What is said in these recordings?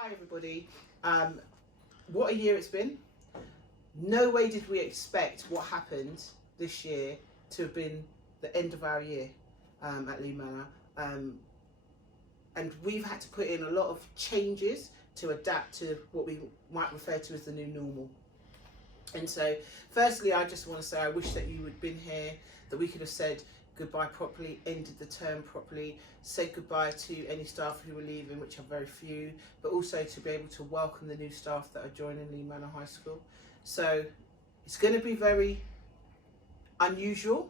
Hi everybody. What a year it's been. No way did we expect what happened this year to have been the end of our year at Lea Manor. And we've had to put in a lot of changes to adapt to what we might refer to as the new normal. And so firstly, I just want to say I wish that you would have been here, that we could have said goodbye properly, ended the term properly, said goodbye to any staff who were leaving, which are very few, but also to be able to welcome the new staff that are joining Lea Manor High School. So it's going to be very unusual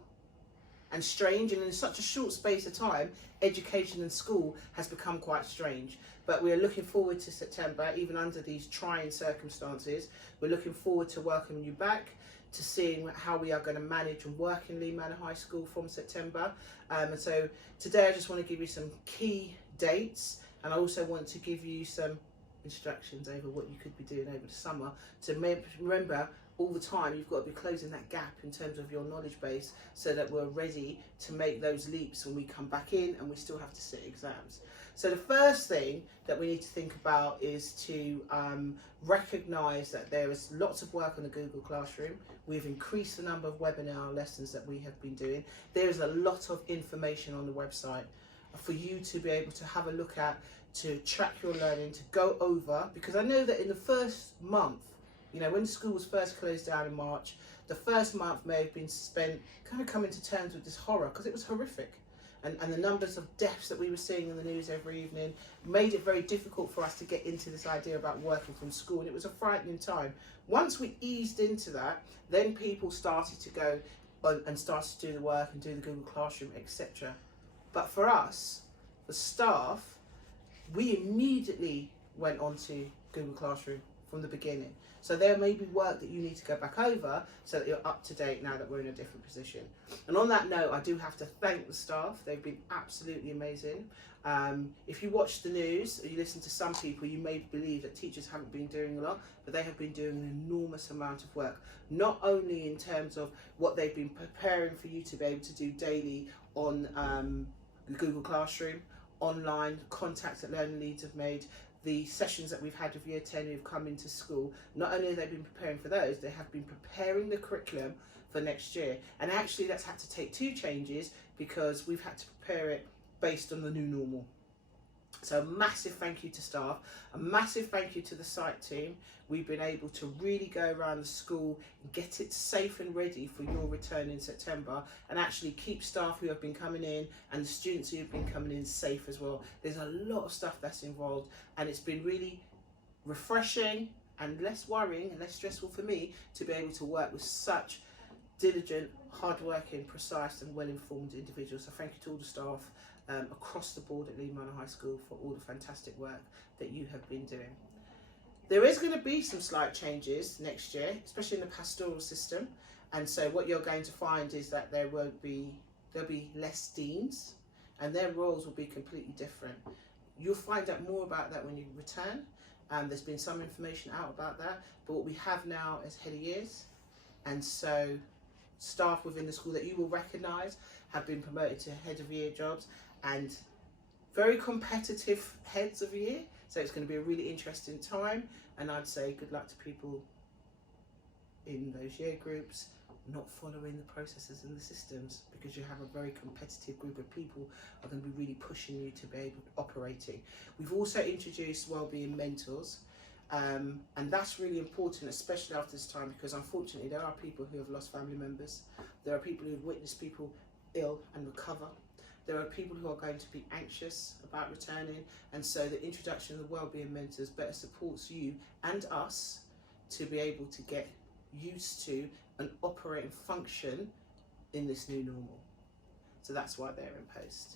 and strange, and in such a short space of time, education and school has become quite strange. But we're looking forward to September, even under these trying circumstances. We're looking forward to welcoming you back, to seeing how we are going to manage and work in Lea Manor High School from September. And so today I just want to give you some key dates, and I also want to give you some instructions over what you could be doing over the summer to remember all the time you've got to be closing that gap in terms of your knowledge base, so that we're ready to make those leaps when we come back in and we still have to sit exams. So the first thing that we need to think about is to recognise that there is lots of work on the Google Classroom. We've increased the number of webinar lessons that we have been doing. There is a lot of information on the website for you to be able to have a look at, to track your learning, to go over, because I know that in the first month, you know, when school was first closed down in March, the first month may have been spent kind of coming to terms with this horror, because it was horrific. And the numbers of deaths that we were seeing in the news every evening made it very difficult for us to get into this idea about working from school, and it was a frightening time. Once we eased into that, then people started to go and started to do the work and do the Google Classroom, etc. But for us, the staff, we immediately went on to Google Classroom from the beginning. So there may be work that you need to go back over so that you're up to date now that we're in a different position. And on that note, I do have to thank the staff. They've been absolutely amazing. If you watch the news, or you listen to some people, you may believe that teachers haven't been doing a lot, but they have been doing an enormous amount of work, not only in terms of what they've been preparing for you to be able to do daily on the Google Classroom, online, contacts that Learning Leads have made, the sessions that we've had with Year 10 who've come into school. Not only have they been preparing for those, they have been preparing the curriculum for next year. And actually that's had to take two changes, because we've had to prepare it based on the new normal. So a massive thank you to staff, a massive thank you to the site team. We've been able to really go around the school and get it safe and ready for your return in September, and actually keep staff who have been coming in and the students who have been coming in safe as well. There's a lot of stuff that's involved, and it's been really refreshing and less worrying and less stressful for me to be able to work with such diligent, hard-working, precise and well-informed individuals. So thank you to all the staff across the board at Lea Manor High School for all the fantastic work that you have been doing. There is going to be some slight changes next year, especially in the pastoral system. And so what you're going to find is that there'll be less deans, and their roles will be completely different. You'll find out more about that when you return. There's been some information out about that, but what we have now is head of years, and so staff within the school that you will recognise have been promoted to head of year jobs, and very competitive heads of year. So it's going to be a really interesting time, and I'd say good luck to people in those year groups not following the processes and the systems, because you have a very competitive group of people who are going to be really pushing you to be able to operating. We've also introduced wellbeing mentors, and that's really important, especially after this time, because unfortunately there are people who have lost family members, there are people who have witnessed people ill and recover. There are people who are going to be anxious about returning, and so the introduction of the wellbeing mentors better supports you and us to be able to get used to and operate and function in this new normal. So that's why they're in post.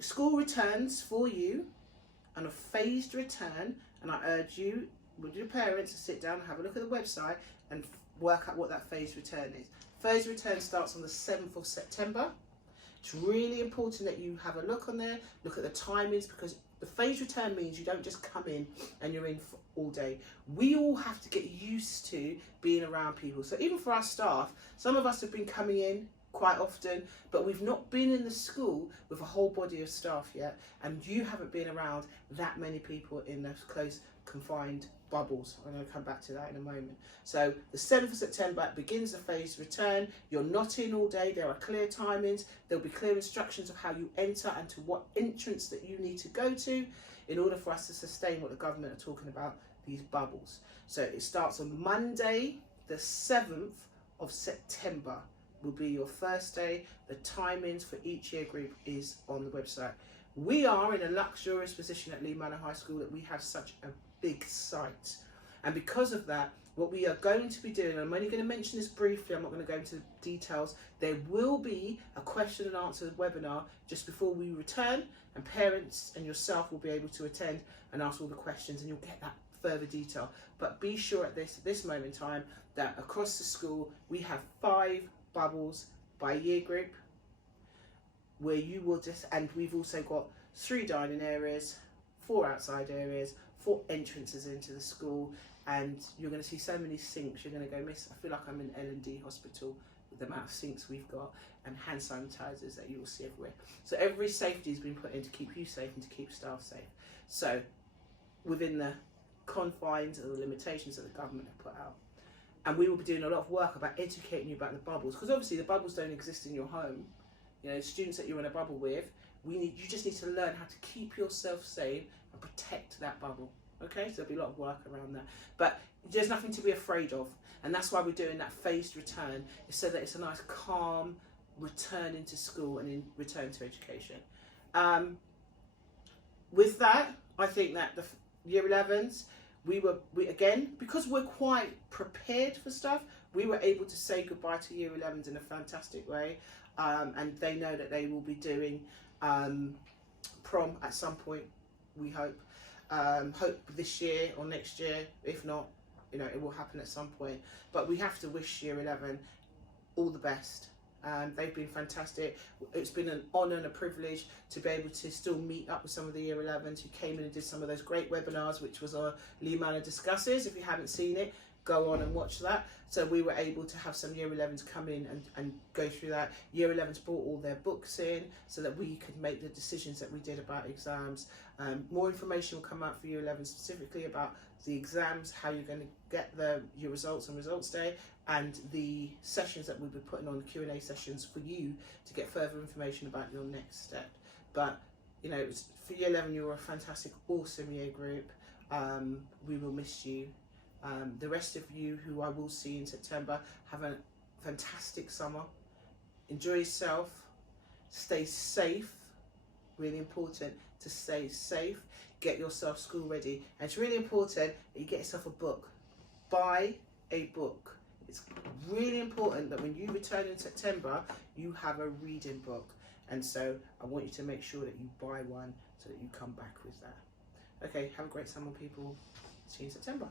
School returns for you on a phased return, and I urge you with your parents to sit down and have a look at the website and work out what that phased return is. Phased return starts on the 7th of September. It's really important that you have a look on there, look at the timings, because the phased return means you don't just come in and you're in for all day. We all have to get used to being around people. So even for our staff, some of us have been coming in quite often, but we've not been in the school with a whole body of staff yet, and you haven't been around that many people in those close confined bubbles. I'm going to come back to that in a moment. So the 7th of September begins the phased return. You're not in all day. There are clear timings. There'll be clear instructions of how you enter and to what entrance that you need to go to in order for us to sustain what the government are talking about, these bubbles. So it starts on Monday, the 7th of September will be your first day. The timings for each year group is on the website. We are in a luxurious position at Lea Manor High School that we have such a big site, and because of that, what we are going to be doing, and I'm only going to mention this briefly, I'm not going to go into details, there will be a question and answer webinar just before we return, and parents and yourself will be able to attend and ask all the questions, and you'll get that further detail. But be sure at this moment in time that across the school we have 5 bubbles by year group, where you will just, and we've also got 3 dining areas, 4 outside areas, 4 entrances into the school, and you're going to see so many sinks. You're going to go, miss, I feel like I'm in L&D hospital with the amount of sinks we've got and hand sanitizers that you will see everywhere. So every safety has been put in to keep you safe and to keep staff safe. So within the confines and the limitations that the government have put out. And we will be doing a lot of work about educating you about the bubbles, because obviously the bubbles don't exist in your home. You know, students that you're in a bubble with, you just need to learn how to keep yourself safe and protect that bubble. Okay, so there'll be a lot of work around that, but there's nothing to be afraid of, and that's why we're doing that phased return, is so that it's a nice calm return into school and in return to education. With that, I think that the year 11s, we again, because we're quite prepared for stuff, we were able to say goodbye to year 11s in a fantastic way, and they know that they will be doing prom at some point, we hope. Hope this year or next year. If not, you know, it will happen at some point. But we have to wish year 11 all the best. They've been fantastic. It's been an honour and a privilege to be able to still meet up with some of the year 11s who came in and did some of those great webinars, which was our Lea Manor Discusses. If you haven't seen it, go on and watch that. So we were able to have some year 11s come in and go through that. Year 11s brought all their books in so that we could make the decisions that we did about exams. More information will come out for year 11 specifically about the exams, how you're going to get your results on results day, and the sessions that we'll be putting on, Q&A sessions for you to get further information about your next step. But you know, for year 11 you were a fantastic, awesome year group. We will miss you. The rest of you who I will see in September, have a fantastic summer. Enjoy yourself. Stay safe. Really important to stay safe. Get yourself school ready. And it's really important that you get yourself a book. Buy a book. It's really important that when you return in September, you have a reading book. And so I want you to make sure that you buy one so that you come back with that. Okay, have a great summer, people. See you in September.